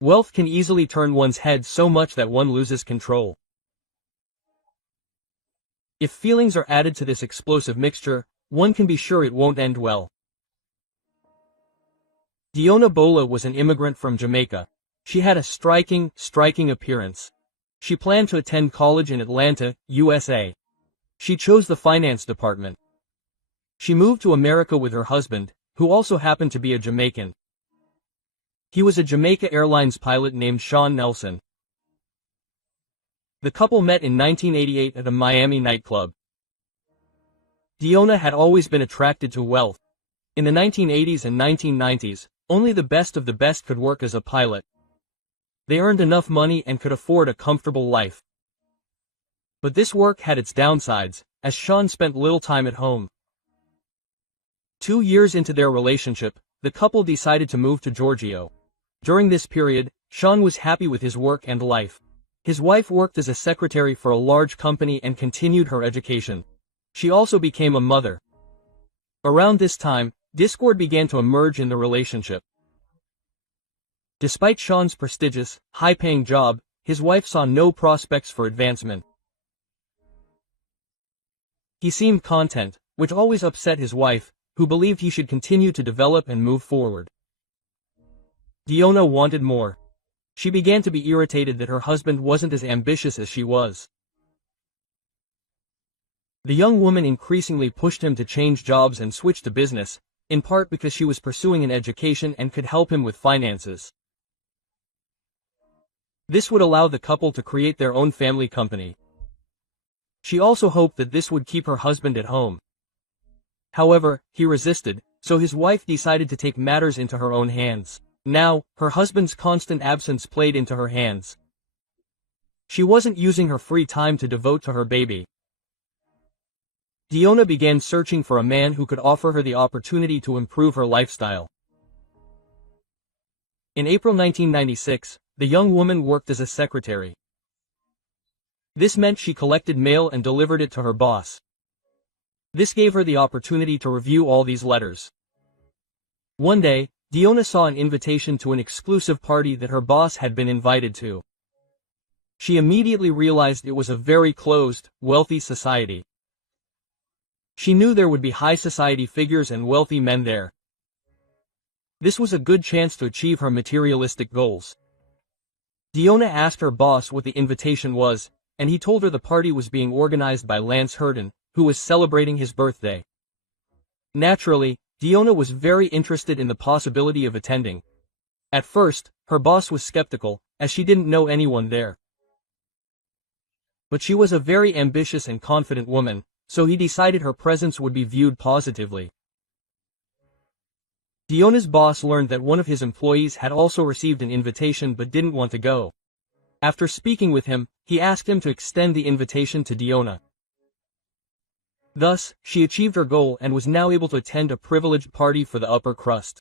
Wealth can easily turn one's head so much that one loses control. If feelings are added to this explosive mixture, one can be sure it won't end well. Diona Bola was an immigrant from Jamaica. She had a striking appearance. She planned to attend college in Atlanta, USA. She chose the finance department. She moved to America with her husband, who also happened to be a Jamaican. He was a Jamaica Airlines pilot named Sean Nelson. The couple met in 1988 at a Miami nightclub. Diona had always been attracted to wealth. In the 1980s and 1990s, only the best of the best could work as a pilot. They earned enough money and could afford a comfortable life. But this work had its downsides, as Sean spent little time at home. 2 years into their relationship, the couple decided to move to Georgia. During this period, Sean was happy with his work and life. His wife worked as a secretary for a large company and continued her education. She also became a mother. Around this time, discord began to emerge in the relationship. Despite Sean's prestigious, high-paying job, his wife saw no prospects for advancement. He seemed content, which always upset his wife, who believed he should continue to develop and move forward. Diona wanted more. She began to be irritated that her husband wasn't as ambitious as she was. The young woman increasingly pushed him to change jobs and switch to business, in part because she was pursuing an education and could help him with finances. This would allow the couple to create their own family company. She also hoped that this would keep her husband at home. However, he resisted, so his wife decided to take matters into her own hands. Now, her husband's constant absence played into her hands. She wasn't using her free time to devote to her baby. Diona began searching for a man who could offer her the opportunity to improve her lifestyle. In April 1996, the young woman worked as a secretary. This meant she collected mail and delivered it to her boss. This gave her the opportunity to review all these letters. One day, Diona saw an invitation to an exclusive party that her boss had been invited to. She immediately realized it was a very closed, wealthy society. She knew there would be high society figures and wealthy men there. This was a good chance to achieve her materialistic goals. Diona asked her boss what the invitation was, and he told her the party was being organized by Herdon, who was celebrating his birthday. Naturally, Diona was very interested in the possibility of attending. At first, her boss was skeptical, as she didn't know anyone there. But she was a very ambitious and confident woman, so he decided her presence would be viewed positively. Diona's boss learned that one of his employees had also received an invitation but didn't want to go. After speaking with him, he asked him to extend the invitation to Diona. Thus, she achieved her goal and was now able to attend a privileged party for the upper crust.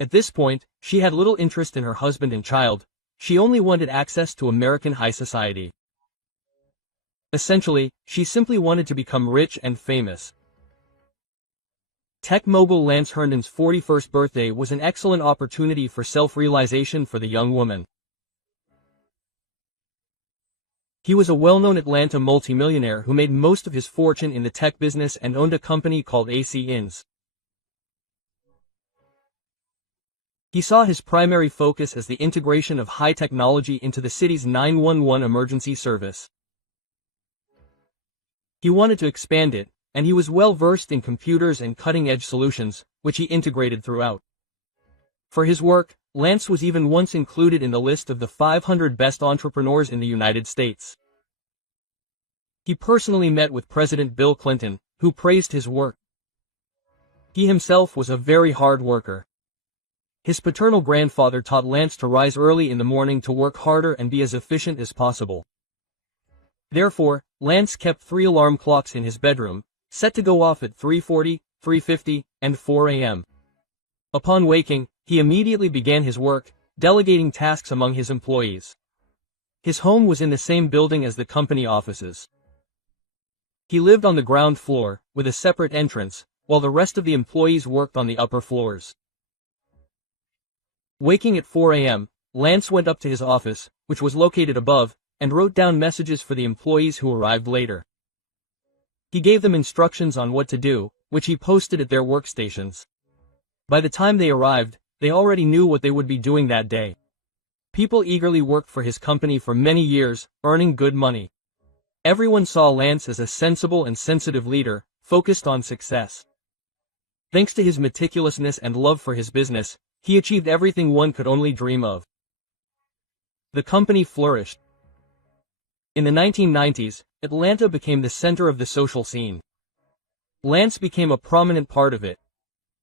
At this point, she had little interest in her husband and child. She only wanted access to American high society. Essentially, she simply wanted to become rich and famous. Tech mogul Lance Herndon's 41st birthday was an excellent opportunity for self-realization for the young woman. He was a well-known Atlanta multimillionaire who made most of his fortune in the tech business and owned a company called AC Inns. He saw his primary focus as the integration of high technology into the city's 911 emergency service. He wanted to expand it, and he was well versed in computers and cutting-edge solutions, which he integrated throughout. For his work, Lance was even once included in the list of the 500 best entrepreneurs in the United States. He personally met with President Bill Clinton, who praised his work. He himself was a very hard worker. His paternal grandfather taught Lance to rise early in the morning to work harder and be as efficient as possible. Therefore, Lance kept 3 alarm clocks in his bedroom, set to go off at 3:40, 3:50, and 4 a.m. Upon waking, he immediately began his work, delegating tasks among his employees. His home was in the same building as the company offices. He lived on the ground floor, with a separate entrance, while the rest of the employees worked on the upper floors. Waking at 4 a.m., Lance went up to his office, which was located above, and wrote down messages for the employees who arrived later. He gave them instructions on what to do, which he posted at their workstations. By the time they arrived, they already knew what they would be doing that day. People eagerly worked for his company for many years, earning good money. Everyone saw Lance as a sensible and sensitive leader, focused on success. Thanks to his meticulousness and love for his business, he achieved everything one could only dream of. The company flourished. In the 1990s, Atlanta became the center of the social scene. Lance became a prominent part of it.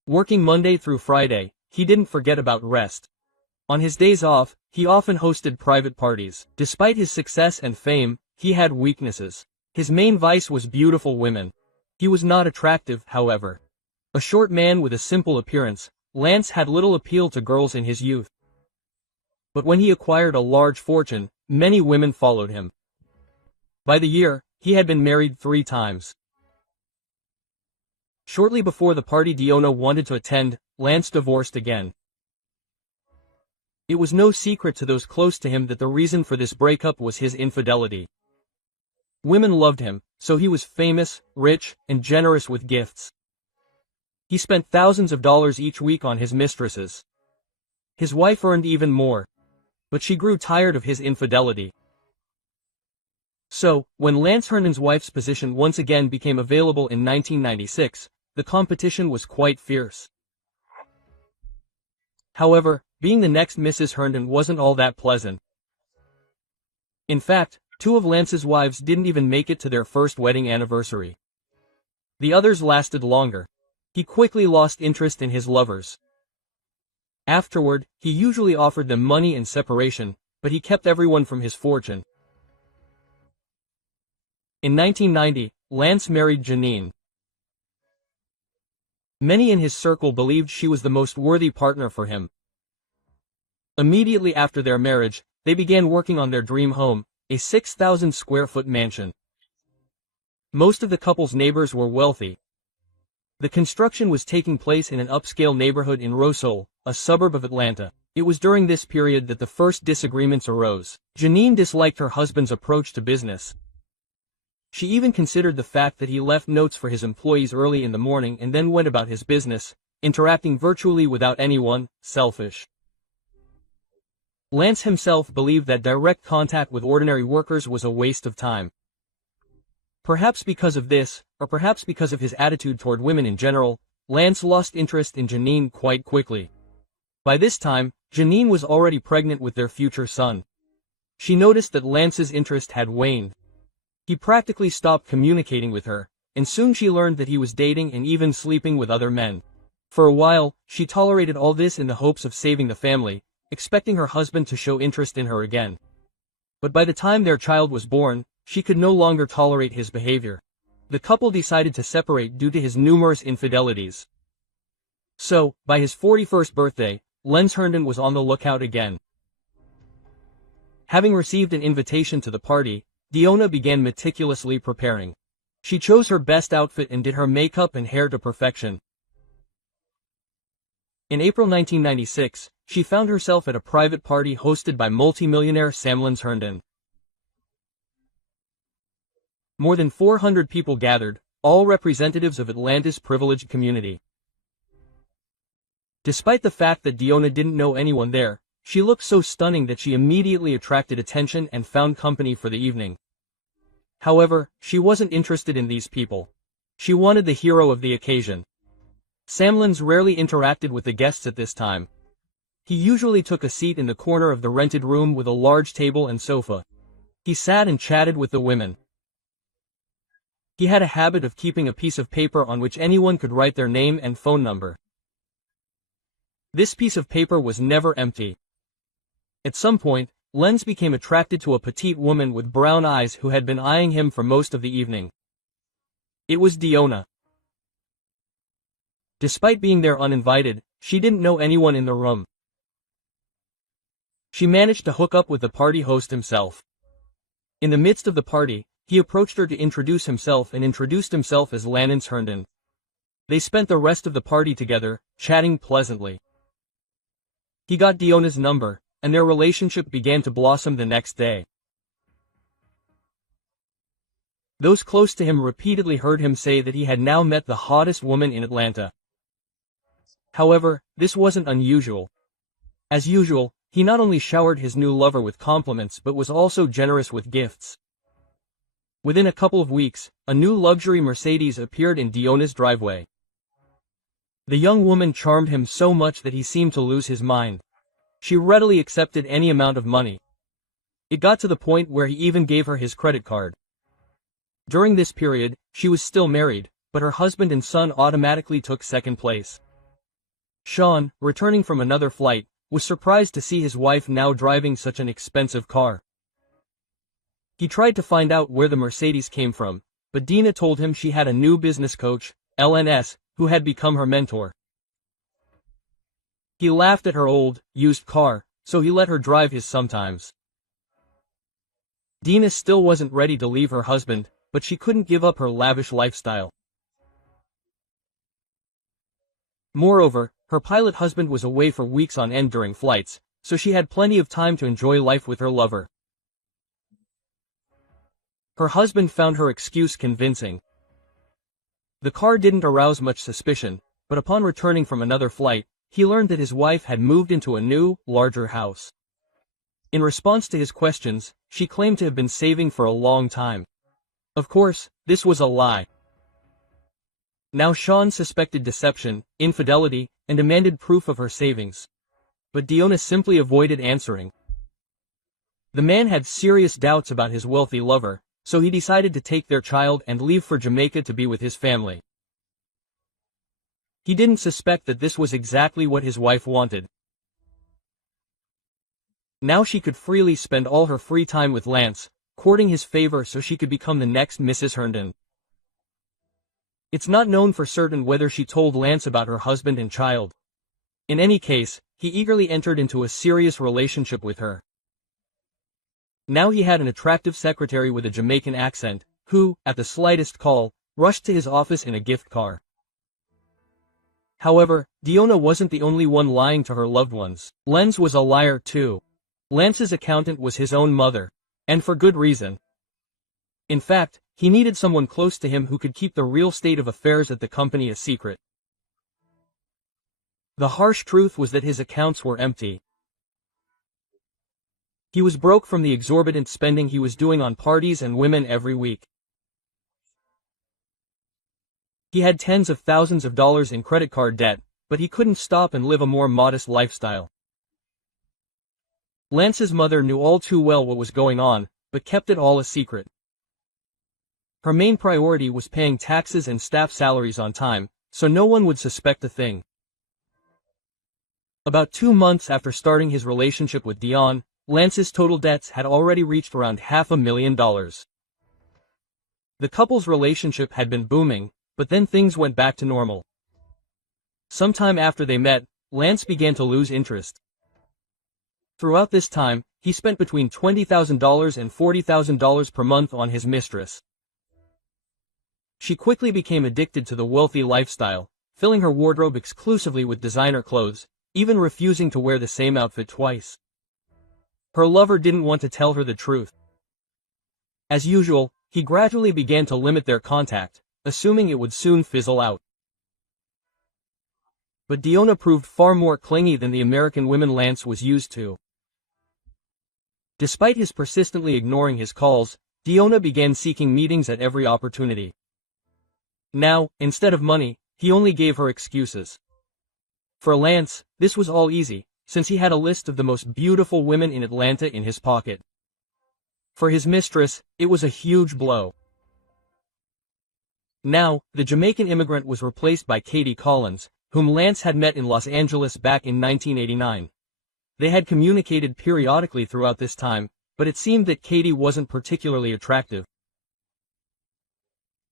Working Monday through Friday, he didn't forget about rest. On his days off, he often hosted private parties. Despite his success and fame, he had weaknesses. His main vice was beautiful women. He was not attractive, however. A short man with a simple appearance, Lance had little appeal to girls in his youth. But when he acquired a large fortune, many women followed him. By the year, he had been married 3 times. Shortly before the party Deonna wanted to attend, Lance divorced again. It was no secret to those close to him that the reason for this breakup was his infidelity. Women loved him, so he was famous, rich, and generous with gifts. He spent thousands of dollars each week on his mistresses. His wife earned even more. But she grew tired of his infidelity. So, when Lance Herndon's wife's position once again became available in 1996, the competition was quite fierce. However, being the next Mrs. Herndon wasn't all that pleasant. In fact, 2 of Lance's wives didn't even make it to their first wedding anniversary. The others lasted longer. He quickly lost interest in his lovers. Afterward, he usually offered them money and separation, but he kept everyone from his fortune. In 1990, Lance married Janine. Many in his circle believed she was the most worthy partner for him. Immediately after their marriage, they began working on their dream home, a 6,000 square foot mansion. Most of the couple's neighbors were wealthy. The construction was taking place in an upscale neighborhood in Brosil, a suburb of Atlanta. It was during this period that the first disagreements arose. Janine disliked her husband's approach to business. She even considered the fact that he left notes for his employees early in the morning and then went about his business, interacting virtually without anyone, selfish. Lance himself believed that direct contact with ordinary workers was a waste of time. Perhaps because of this, or perhaps because of his attitude toward women in general, Lance lost interest in Janine quite quickly. By this time, Janine was already pregnant with their future son. She noticed that Lance's interest had waned. He practically stopped communicating with her, and soon she learned that he was dating and even sleeping with other men. For a while, she tolerated all this in the hopes of saving the family, expecting her husband to show interest in her again. But by the time their child was born, she could no longer tolerate his behavior. The couple decided to separate due to his numerous infidelities. So, by his 41st birthday, Lance Herndon was on the lookout again. Having received an invitation to the party, Deonna began meticulously preparing. She chose her best outfit and did her makeup and hair to perfection. In April 1996, she found herself at a private party hosted by multimillionaire Lance Herndon. More than 400 people gathered, all representatives of Atlanta's privileged community. Despite the fact that Deonna didn't know anyone there, she looked so stunning that she immediately attracted attention and found company for the evening. However, she wasn't interested in these people. She wanted the hero of the occasion. Lance rarely interacted with the guests at this time. He usually took a seat in the corner of the rented room with a large table and sofa. He sat and chatted with the women. He had a habit of keeping a piece of paper on which anyone could write their name and phone number. This piece of paper was never empty. At some point, Lance became attracted to a petite woman with brown eyes who had been eyeing him for most of the evening. It was Deonna. Despite being there uninvited, she didn't know anyone in the room. She managed to hook up with the party host himself. In the midst of the party, he approached her to introduce himself and introduced himself as Lance Herndon. They spent the rest of the party together, chatting pleasantly. He got Diona's number, and their relationship began to blossom the next day. Those close to him repeatedly heard him say that he had now met the hottest woman in Atlanta. However, this wasn't unusual. As usual, he not only showered his new lover with compliments but was also generous with gifts. Within a couple of weeks, a new luxury Mercedes appeared in Diona's driveway. The young woman charmed him so much that he seemed to lose his mind. She readily accepted any amount of money. It got to the point where he even gave her his credit card. During this period, she was still married, but her husband and son automatically took second place. Sean, returning from another flight, was surprised to see his wife now driving such an expensive car. He tried to find out where the Mercedes came from, but Dina told him she had a new business coach, LNS, who had become her mentor. He laughed at her old, used car, so he let her drive his sometimes. Dina still wasn't ready to leave her husband, but she couldn't give up her lavish lifestyle. Moreover, her pilot husband was away for weeks on end during flights, so she had plenty of time to enjoy life with her lover. Her husband found her excuse convincing. The car didn't arouse much suspicion, but upon returning from another flight, he learned that his wife had moved into a new, larger house. In response to his questions, she claimed to have been saving for a long time. Of course, this was a lie. Now Sean suspected deception, infidelity, and demanded proof of her savings. But Diona simply avoided answering. The man had serious doubts about his wealthy lover, so he decided to take their child and leave for Jamaica to be with his family. He didn't suspect that this was exactly what his wife wanted. Now she could freely spend all her free time with Lance, courting his favor so she could become the next Mrs. Herndon. It's not known for certain whether she told Lance about her husband and child. In any case, he eagerly entered into a serious relationship with her. Now he had an attractive secretary with a Jamaican accent, who, at the slightest call, rushed to his office in a gift car. However, Diona wasn't the only one lying to her loved ones. Lance was a liar too. Lance's accountant was his own mother. And for good reason. In fact, he needed someone close to him who could keep the real state of affairs at the company a secret. The harsh truth was that his accounts were empty. He was broke from the exorbitant spending he was doing on parties and women every week. He had tens of thousands of dollars in credit card debt, but he couldn't stop and live a more modest lifestyle. Lance's mother knew all too well what was going on, but kept it all a secret. Her main priority was paying taxes and staff salaries on time, so no one would suspect a thing. About 2 months after starting his relationship with Dion, Lance's total debts had already reached around $500,000. The couple's relationship had been booming, but then things went back to normal. Sometime after they met, Lance began to lose interest. Throughout this time, he spent between $20,000 and $40,000 per month on his mistress. She quickly became addicted to the wealthy lifestyle, filling her wardrobe exclusively with designer clothes, even refusing to wear the same outfit twice. Her lover didn't want to tell her the truth. As usual, he gradually began to limit their contact, assuming it would soon fizzle out. But Diona proved far more clingy than the American women Lance was used to. Despite his persistently ignoring his calls, Diona began seeking meetings at every opportunity. Now, instead of money, he only gave her excuses. For Lance, this was all easy, since he had a list of the most beautiful women in Atlanta in his pocket. For his mistress, it was a huge blow. Now, the Jamaican immigrant was replaced by Katie Collins, whom Lance had met in Los Angeles back in 1989. They had communicated periodically throughout this time, but it seemed that Katie wasn't particularly attractive.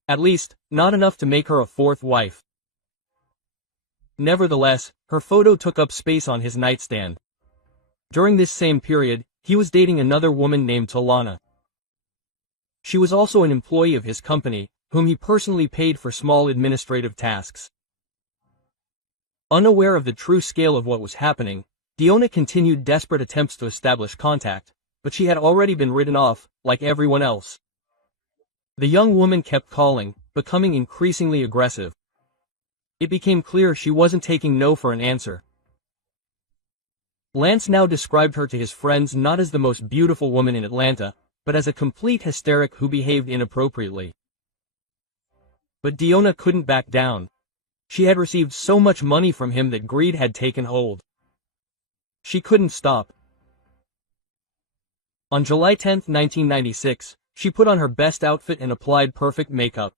At least, not enough to make her a fourth wife. Nevertheless, her photo took up space on his nightstand. During this same period, he was dating another woman named Talana. She was also an employee of his company, whom he personally paid for small administrative tasks. Unaware of the true scale of what was happening, Deonna continued desperate attempts to establish contact, but she had already been written off, like everyone else. The young woman kept calling, becoming increasingly aggressive. It became clear she wasn't taking no for an answer. Lance now described her to his friends not as the most beautiful woman in Atlanta, but as a complete hysteric who behaved inappropriately. But Deonna couldn't back down. She had received so much money from him that greed had taken hold. She couldn't stop. On July 10, 1996, she put on her best outfit and applied perfect makeup.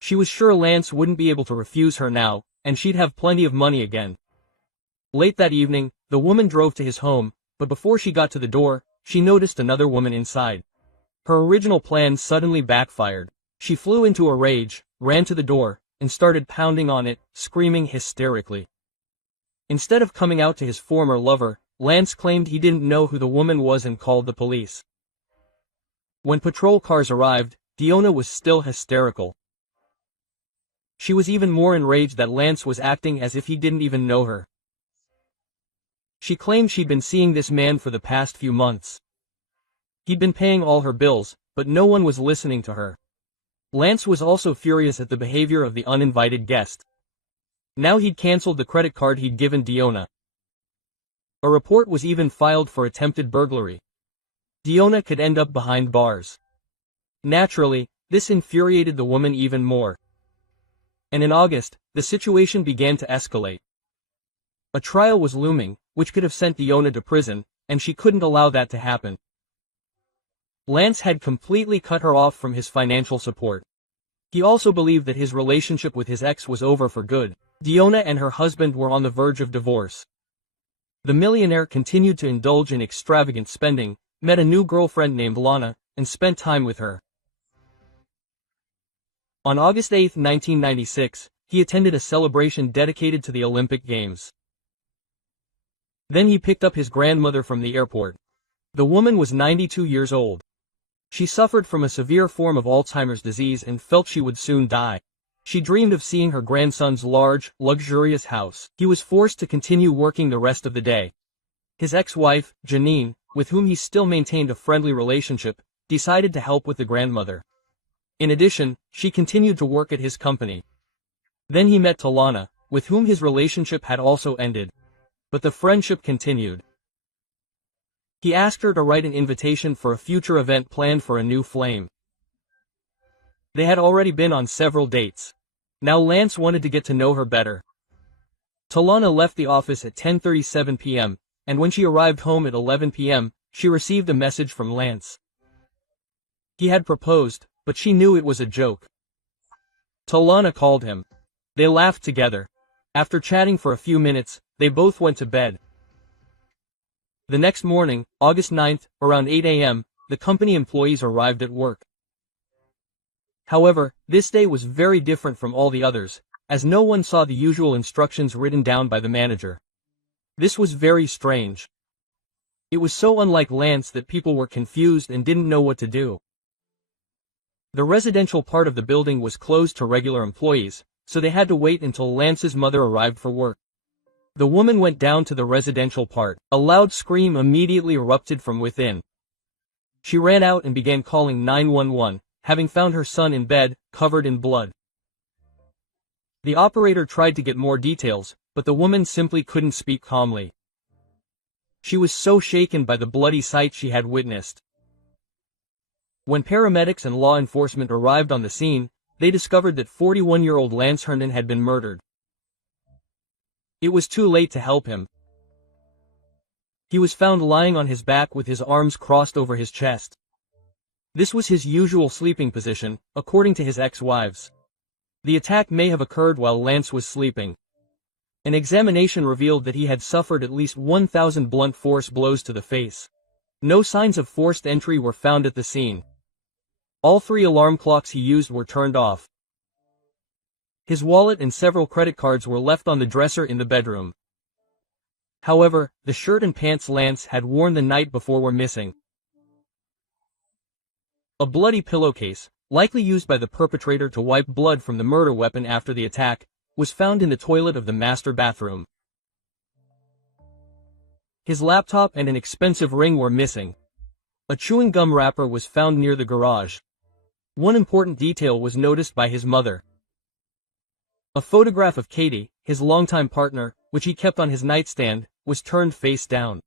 She was sure Lance wouldn't be able to refuse her now, and she'd have plenty of money again. Late that evening, the woman drove to his home, but before she got to the door, she noticed another woman inside. Her original plan suddenly backfired. She flew into a rage, ran to the door, and started pounding on it, screaming hysterically. Instead of coming out to his former lover, Lance claimed he didn't know who the woman was and called the police. When patrol cars arrived, Deonna was still hysterical. She was even more enraged that Lance was acting as if he didn't even know her. She claimed she'd been seeing this man for the past few months. He'd been paying all her bills, but no one was listening to her. Lance was also furious at the behavior of the uninvited guest. Now he'd canceled the credit card he'd given Deonna. A report was even filed for attempted burglary. Deonna could end up behind bars. Naturally, this infuriated the woman even more. And in August, the situation began to escalate. A trial was looming, which could have sent Deonna to prison, and she couldn't allow that to happen. Lance had completely cut her off from his financial support. He also believed that his relationship with his ex was over for good. Deonna and her husband were on the verge of divorce. The millionaire continued to indulge in extravagant spending, met a new girlfriend named Lana, and spent time with her. On August 8, 1996, he attended a celebration dedicated to the Olympic Games. Then he picked up his grandmother from the airport. The woman was 92 years old. She suffered from a severe form of Alzheimer's disease and felt she would soon die. She dreamed of seeing her grandson's large, luxurious house. He was forced to continue working the rest of the day. His ex-wife, Janine, with whom he still maintained a friendly relationship, decided to help with the grandmother. In addition, she continued to work at his company. Then he met Talana, with whom his relationship had also ended. But the friendship continued. He asked her to write an invitation for a future event planned for a new flame. They had already been on several dates. Now Lance wanted to get to know her better. Talana left the office at 10:37 p.m., and when she arrived home at 11 p.m., she received a message from Lance. He had proposed, but she knew it was a joke. Talana called him. They laughed together. After chatting for a few minutes, they both went to bed. The next morning, August 9th, around 8 a.m., the company employees arrived at work. However, this day was very different from all the others, as no one saw the usual instructions written down by the manager. This was very strange. It was so unlike Lance that people were confused and didn't know what to do. The residential part of the building was closed to regular employees, so they had to wait until Lance's mother arrived for work. The woman went down to the residential part. A loud scream immediately erupted from within. She ran out and began calling 911, having found her son in bed, covered in blood. The operator tried to get more details, but the woman simply couldn't speak calmly. She was so shaken by the bloody sight she had witnessed. When paramedics and law enforcement arrived on the scene, they discovered that 41-year-old Lance Herndon had been murdered. It was too late to help him. He was found lying on his back with his arms crossed over his chest. This was his usual sleeping position, according to his ex-wives. The attack may have occurred while Lance was sleeping. An examination revealed that he had suffered at least 1,000 blunt force blows to the face. No signs of forced entry were found at the scene. All 3 alarm clocks he used were turned off. His wallet and several credit cards were left on the dresser in the bedroom. However, the shirt and pants Lance had worn the night before were missing. A bloody pillowcase, likely used by the perpetrator to wipe blood from the murder weapon after the attack, was found in the toilet of the master bathroom. His laptop and an expensive ring were missing. A chewing gum wrapper was found near the garage. One important detail was noticed by his mother. A photograph of Katie, his longtime partner, which he kept on his nightstand, was turned face down.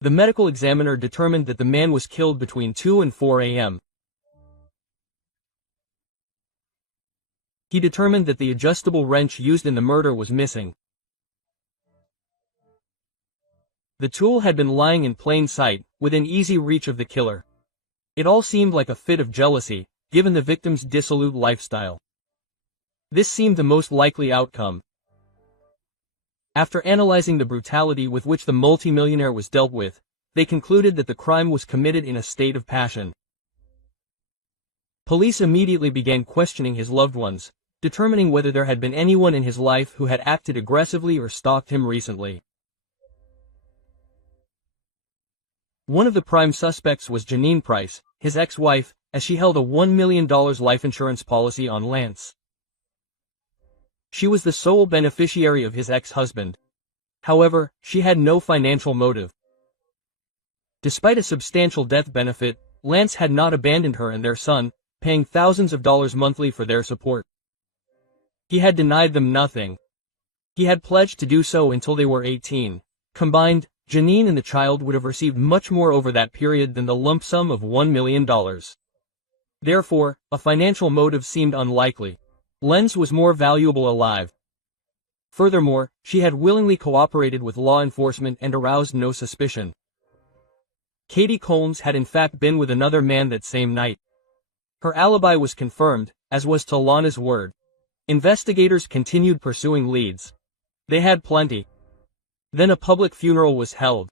The medical examiner determined that the man was killed between 2 and 4 a.m. He determined that the adjustable wrench used in the murder was missing. The tool had been lying in plain sight, within easy reach of the killer. It all seemed like a fit of jealousy, given the victim's dissolute lifestyle. This seemed the most likely outcome. After analyzing the brutality with which the multimillionaire was dealt with, they concluded that the crime was committed in a state of passion. Police immediately began questioning his loved ones, determining whether there had been anyone in his life who had acted aggressively or stalked him recently. One of the prime suspects was Janine Price, his ex-wife, as she held a $1 million life insurance policy on Lance. She was the sole beneficiary of his ex-husband. However, she had no financial motive. Despite a substantial death benefit, Lance had not abandoned her and their son, paying thousands of dollars monthly for their support. He had denied them nothing. He had pledged to do so until they were 18. Combined, Janine and the child would have received much more over that period than the lump sum of $1 million. Therefore, a financial motive seemed unlikely. Lance was more valuable alive. Furthermore, she had willingly cooperated with law enforcement and aroused no suspicion. Katie Combs had in fact been with another man that same night. Her alibi was confirmed, as was Talana's word. Investigators continued pursuing leads. They had plenty. Then a public funeral was held.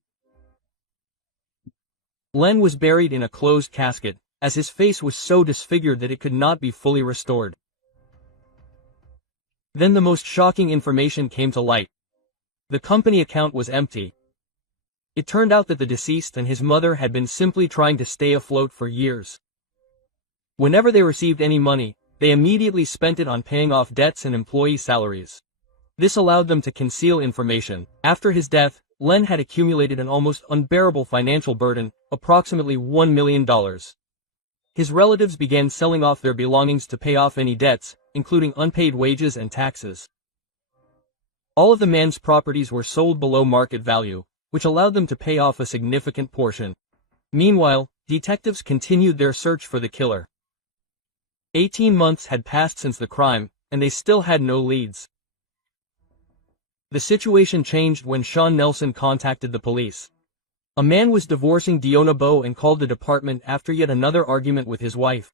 Len was buried in a closed casket, as his face was so disfigured that it could not be fully restored. Then the most shocking information came to light. The company account was empty. It turned out that the deceased and his mother had been simply trying to stay afloat for years. Whenever they received any money, they immediately spent it on paying off debts and employee salaries. This allowed them to conceal information. After his death, Len had accumulated an almost unbearable financial burden, approximately $1 million. His relatives began selling off their belongings to pay off any debts, including unpaid wages and taxes. All of the man's properties were sold below market value, which allowed them to pay off a significant portion. Meanwhile, detectives continued their search for the killer. 18 months had passed since the crime, and they still had no leads. The situation changed when Sean Nelson contacted the police. A man was divorcing Deonna Bowe and called the department after yet another argument with his wife.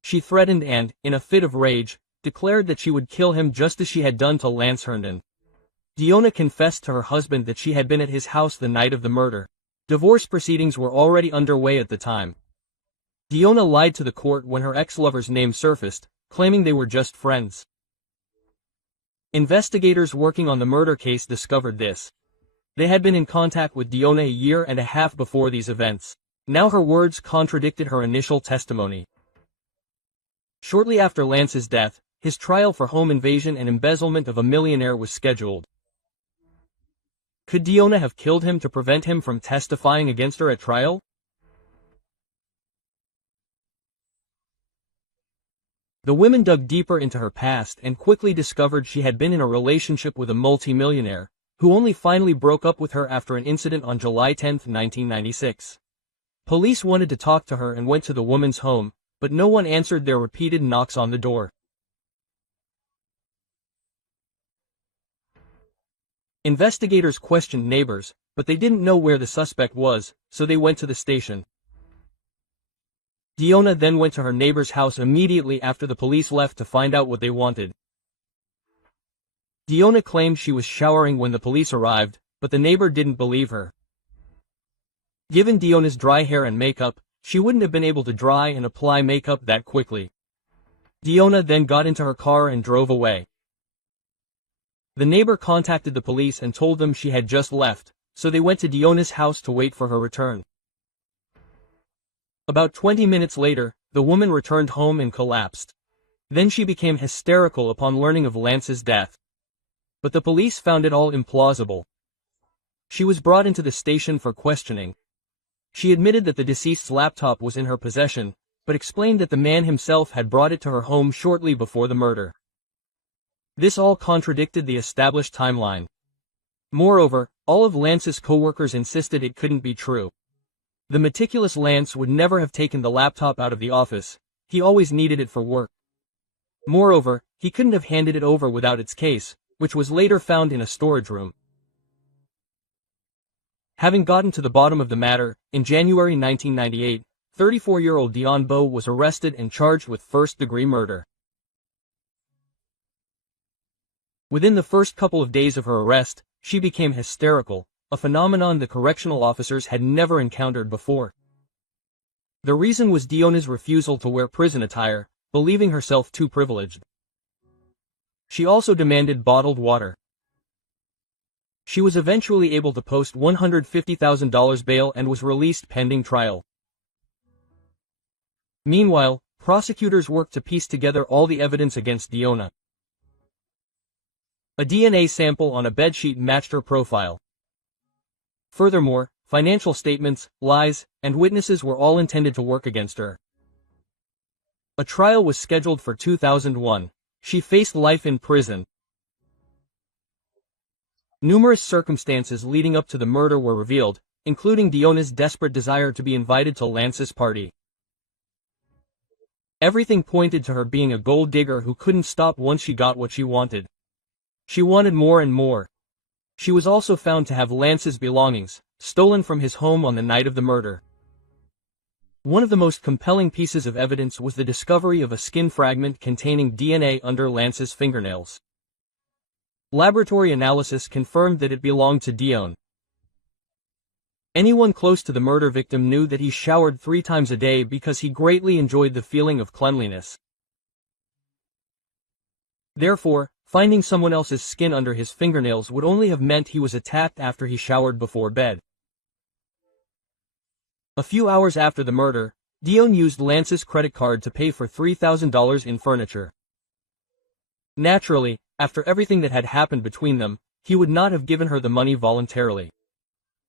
She threatened and, in a fit of rage, declared that she would kill him just as she had done to Lance Herndon. Deonna confessed to her husband that she had been at his house the night of the murder. Divorce proceedings were already underway at the time. Deonna lied to the court when her ex-lover's name surfaced, claiming they were just friends. Investigators working on the murder case discovered this. They had been in contact with Deonna a year and a half before these events. Now her words contradicted her initial testimony. Shortly after Lance's death, his trial for home invasion and embezzlement of a millionaire was scheduled. Could Deonna have killed him to prevent him from testifying against her at trial? The women dug deeper into her past and quickly discovered she had been in a relationship with a multimillionaire, who only finally broke up with her after an incident on July 10, 1996. Police wanted to talk to her and went to the woman's home, but no one answered their repeated knocks on the door. Investigators questioned neighbors, but they didn't know where the suspect was, so they went to the station. Deonna then went to her neighbor's house immediately after the police left to find out what they wanted. Deonna claimed she was showering when the police arrived, but the neighbor didn't believe her. Given Deonna's dry hair and makeup, she wouldn't have been able to dry and apply makeup that quickly. Deonna then got into her car and drove away. The neighbor contacted the police and told them she had just left, so they went to Deonna's house to wait for her return. About 20 minutes later, the woman returned home and collapsed. Then she became hysterical upon learning of Lance's death. but the police found it all implausible. She was brought into the station for questioning. She admitted that the deceased's laptop was in her possession, but explained that the man himself had brought it to her home shortly before the murder. This all contradicted the established timeline. Moreover, all of Lance's co-workers insisted it couldn't be true. The meticulous Lance would never have taken the laptop out of the office. He always needed it for work. Moreover, he couldn't have handed it over without its case, which was later found in a storage room. Having gotten to the bottom of the matter, in January 1998, 34-year-old Dion Bowe was arrested and charged with first-degree murder. Within the first couple of days of her arrest, she became hysterical, a phenomenon the correctional officers had never encountered before. The reason was Diona's refusal to wear prison attire, believing herself too privileged. She also demanded bottled water. She was eventually able to post $150,000 bail and was released pending trial. Meanwhile, prosecutors worked to piece together all the evidence against Diona. A DNA sample on a bedsheet matched her profile. Furthermore, financial statements, lies, and witnesses were all intended to work against her. A trial was scheduled for 2001. She faced life in prison. Numerous circumstances leading up to the murder were revealed, including Diona's desperate desire to be invited to Lance's party. Everything pointed to her being a gold digger who couldn't stop once she got what she wanted. She wanted more and more. She was also found to have Lance's belongings, stolen from his home on the night of the murder. One of the most compelling pieces of evidence was the discovery of a skin fragment containing DNA under Lance's fingernails. Laboratory analysis confirmed that it belonged to Dion. Anyone close to the murder victim knew that he showered 3 times a day because he greatly enjoyed the feeling of cleanliness. Therefore, finding someone else's skin under his fingernails would only have meant he was attacked after he showered before bed. A few hours after the murder, Dion used Lance's credit card to pay for $3,000 in furniture. Naturally, after everything that had happened between them, he would not have given her the money voluntarily.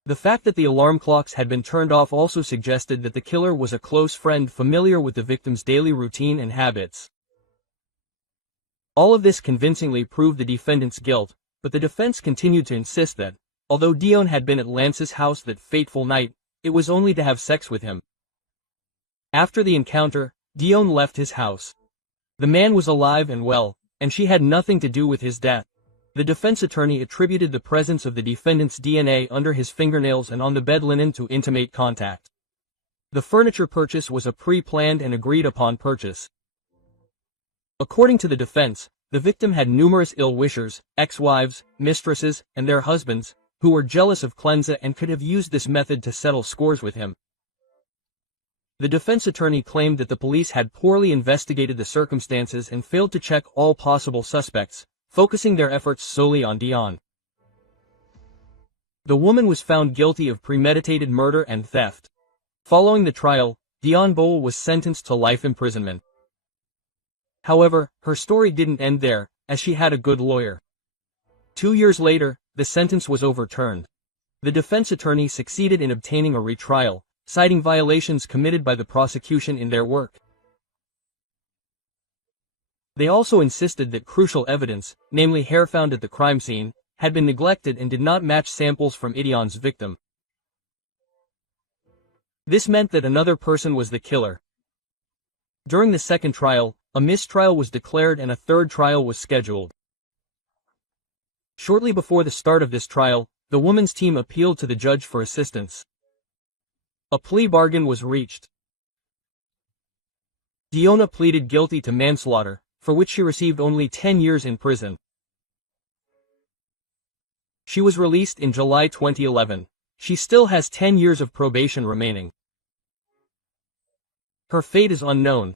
The fact that the alarm clocks had been turned off also suggested that the killer was a close friend familiar with the victim's daily routine and habits. All of this convincingly proved the defendant's guilt, but the defense continued to insist that, although Dion had been at Lance's house that fateful night, it was only to have sex with him. After the encounter, Dion left his house. The man was alive and well, and she had nothing to do with his death. The defense attorney attributed the presence of the defendant's DNA under his fingernails and on the bed linen to intimate contact. The furniture purchase was a pre-planned and agreed-upon purchase. According to the defense, the victim had numerous ill-wishers, ex-wives, mistresses, and their husbands, who were jealous of Lэнsa and could have used this method to settle scores with him. The defense attorney claimed that the police had poorly investigated the circumstances and failed to check all possible suspects, focusing their efforts solely on Dion. The woman was found guilty of premeditated murder and theft. Following the trial, Dion Bowe was sentenced to life imprisonment. However, her story didn't end there, as she had a good lawyer. 2 years later, the sentence was overturned. The defense attorney succeeded in obtaining a retrial, citing violations committed by the prosecution in their work. They also insisted that crucial evidence, namely hair found at the crime scene, had been neglected and did not match samples from Dion's victim. This meant that another person was the killer. During the second trial, a mistrial was declared and a third trial was scheduled. Shortly before the start of this trial, the woman's team appealed to the judge for assistance. A plea bargain was reached. Diona pleaded guilty to manslaughter, for which she received only 10 years in prison. She was released in July 2011. She still has 10 years of probation remaining. Her fate is unknown.